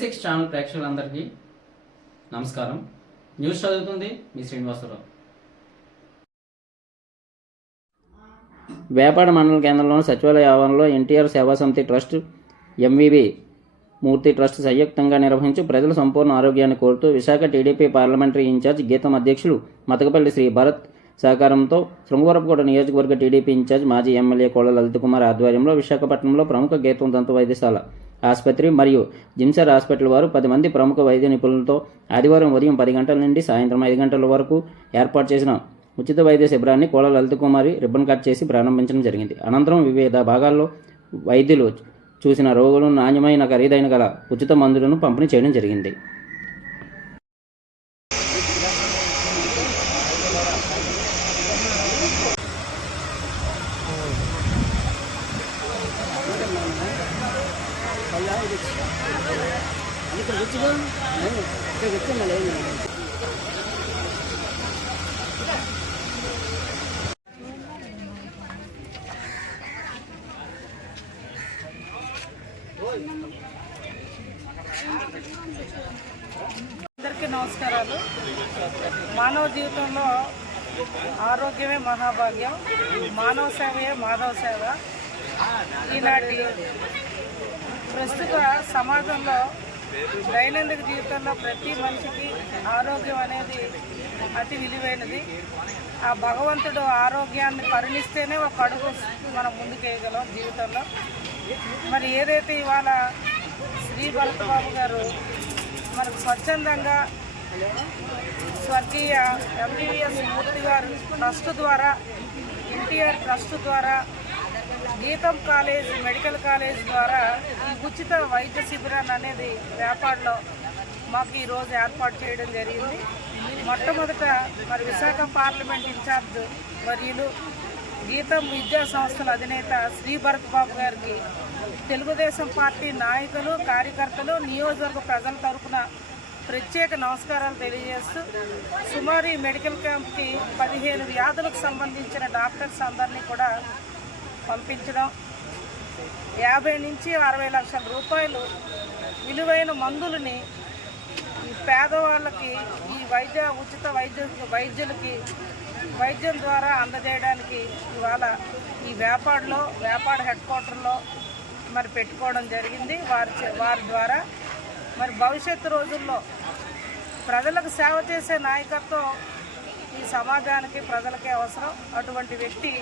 J6 channel ప్రేక్షకులందరికీ నమస్కారం. News చదువుతుంది మీ శ్రీనివాసరావు. వేపాడ మండల కేంద్రంలోని సచివాలయ ఆవరణలో ఎన్టీఆర్ సేవా సమితి ట్రస్ట్, ఎంవీబీ మూర్తి ట్రస్ట్ సంయుక్తంగా నిర్వహించి ప్రజల సంపూర్ణ ఆరోగ్యాన్ని కోరుతూ విశాఖ టీడీపీ పార్లమెంటరీ ఇన్ఛార్జ్ గీతం అధ్యక్షులు మతకపల్లి శ్రీ భరత్ సహకారంతో శృంగవరపుకోట నియోజకవర్గ టీడీపీ ఇన్ఛార్జ్ మాజీ ఎమ్మెల్యే కోళ్ల లలిత్ కుమార్ ఆధ్వర్యంలో విశాఖపట్నంలో ప్రముఖ గీతం దంత వైద్యశాల ఆసుపత్రి మరియు జిమ్సర్ హాస్పిటల్ వారు 10 మంది ప్రముఖ వైద్య నిపుణులతో ఆదివారం ఉదయం 10 గంటల నుండి సాయంత్రం 5 గంటల వరకు ఏర్పాటు చేసిన ఉచిత వైద్య శిబిరాన్ని కోళ్ల లలిత్ కుమారి రిబ్బన్ కట్ చేసి ప్రారంభించడం జరిగింది. అనంతరం వివిధ భాగాల్లో వైద్యులు చూసిన రోగులు నాణ్యమైన ఖరీదైన గల ఉచిత మందులను పంపిణీ చేయడం జరిగింది. అందరికీ నమస్కారాలు. మానవ జీవితంలో ఆరోగ్యమే మహాభాగ్యం, మానవ సేవయే మాధవ సేవ. ఈనాటి ప్రస్తుత సమాజంలో దైనందిక జీవితంలో ప్రతి మనిషికి ఆరోగ్యం అనేది అతి విలువైనది. ఆ భగవంతుడు ఆరోగ్యాన్ని కరుణిస్తేనే ఒక అడుగు మనం ముందుకేయగలం జీవితంలో. మరి ఏదైతే ఇవాళ శ్రీ భరత్ బాబు గారు మనకు స్వచ్ఛందంగా స్వర్గీయ ఎంబీబీఎస్ మూర్తి గారు ట్రస్ట్ ద్వారా, ఎన్టీఆర్ ట్రస్ట్ ద్వారా, గీతం కాలేజ్ మెడికల్ కాలేజ్ ద్వారా ఈ ఉచిత వైద్య శిబిరాన్ని అనేది వేపాడలో మాకు ఈరోజు ఏర్పాటు చేయడం జరిగింది. మొట్టమొదట మరి విశాఖ పార్లమెంట్ ఇన్ఛార్జ్ వర్యులు గీతం విద్యా సంస్థల అధినేత శ్రీ భరత్ బాబు గారికి తెలుగుదేశం పార్టీ నాయకులు, కార్యకర్తలు, నియోజకవర్గ ప్రజల తరఫున ప్రత్యేక నమస్కారాలు తెలియజేస్తూ, సుమారు ఈ మెడికల్ క్యాంప్కి 15 వ్యాధులకు సంబంధించిన డాక్టర్స్ అందరినీ కూడా పంపించడం, 50 నుంచి 60 లక్షల రూపాయలు విలువైన మందులని ఈ పేదవాళ్ళకి, ఈ ఉచిత వైద్యులకి వైద్యం ద్వారా అందజేయడానికి ఇవాళ ఈ వేపాడ హెడ్ క్వార్టర్లో మరి పెట్టుకోవడం జరిగింది. వారి ద్వారా మరి భవిష్యత్తు రోజుల్లో ప్రజలకు సేవ చేసే నాయకత్వం ఈ సమాజానికి, ప్రజలకే అవసరం. అటువంటి వ్యక్తి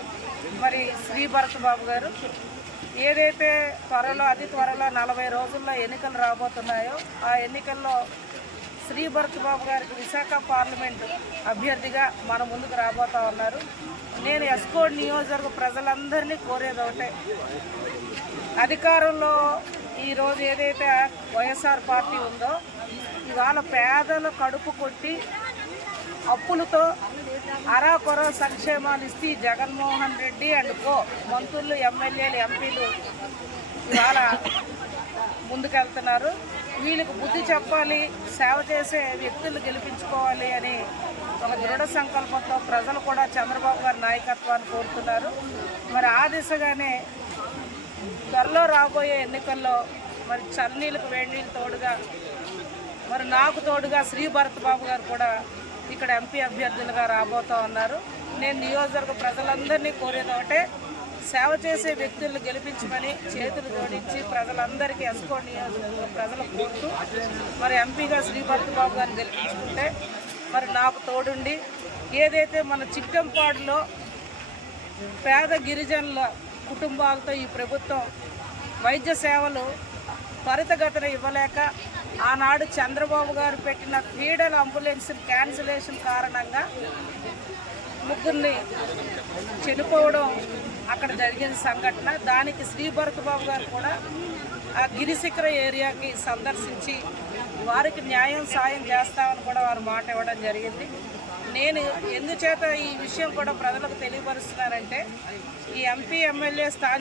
మరి శ్రీ భరత్ బాబు గారు. ఏదైతే అతి త్వరలో 40 రోజుల్లో ఎన్నికలు రాబోతున్నాయో ఆ ఎన్నికల్లో శ్రీ భరత్ బాబు గారికి విశాఖ పార్లమెంటు అభ్యర్థిగా మన ముందుకు రాబోతా ఉన్నారు. నేను ఎస్కోడ్ నియోజకవర్గ ప్రజలందరినీ కోరేది ఒకటే, అధికారంలో ఈరోజు ఏదైతే వైఎస్ఆర్ పార్టీ ఉందో ఇవాళ పేదల కడుపు కొట్టి అప్పులతో అరాకొర సంక్షేమాలు ఇస్తే జగన్మోహన్ రెడ్డి అండ్ మంత్రులు, ఎమ్మెల్యేలు, ఎంపీలు ఇవాళ ముందుకెళ్తున్నారు. వీళ్ళకి బుద్ధి చెప్పాలి, సేవ చేసే వ్యక్తులు గెలిపించుకోవాలి అని ఒక దృఢ సంకల్పంతో ప్రజలు కూడా చంద్రబాబు గారి నాయకత్వాన్ని కోరుతున్నారు. మరి ఆ దిశగానే త్వరలో రాబోయే ఎన్నికల్లో మరి చన్నీళ్ళకు వేడినీళ్ళు తోడుగా మరి నాకు తోడుగా శ్రీ భరత్ బాబు గారు కూడా ఇక్కడ ఎంపీ అభ్యర్థులుగా రాబోతూ ఉన్నారు. నేను నియోజకవర్గ ప్రజలందరినీ కోరేది ఒకటే, సేవ చేసే వ్యక్తులను గెలిపించమని చేతులు జోడించి ప్రజలందరికీ ఎస్కోడ్ నియోజకవర్గ ప్రజలు కోరుతూ మరి ఎంపీగా శ్రీ భరత్ బాబు గారిని గెలిపించుకుంటే మరి నాకు తోడుండి ఏదైతే మన చిట్టంపాడులో పేద గిరిజనుల కుటుంబాలతో ఈ ప్రభుత్వం వైద్య సేవలు త్వరితగతిన ఇవ్వలేక ఆనాడు చంద్రబాబు గారు పెట్టిన ఫీడల్ అంబులెన్స్ క్యాన్సిలేషన్ కారణంగా 3 చనిపోవడం అక్కడ జరిగిన సంఘటన. దానికి శ్రీ భరత్ బాబు గారు కూడా ఆ గిరిశిఖర ఏరియాకి సందర్శించి వారికి సాయం చేస్తామని కూడా వారు మాట ఇవ్వడం జరిగింది. నేను ఎందుచేత ఈ విషయం కూడా ప్రజలకు తెలియపరుస్తున్నానంటే, ఈ ఎంపీ, ఎమ్మెల్యే స్థానిక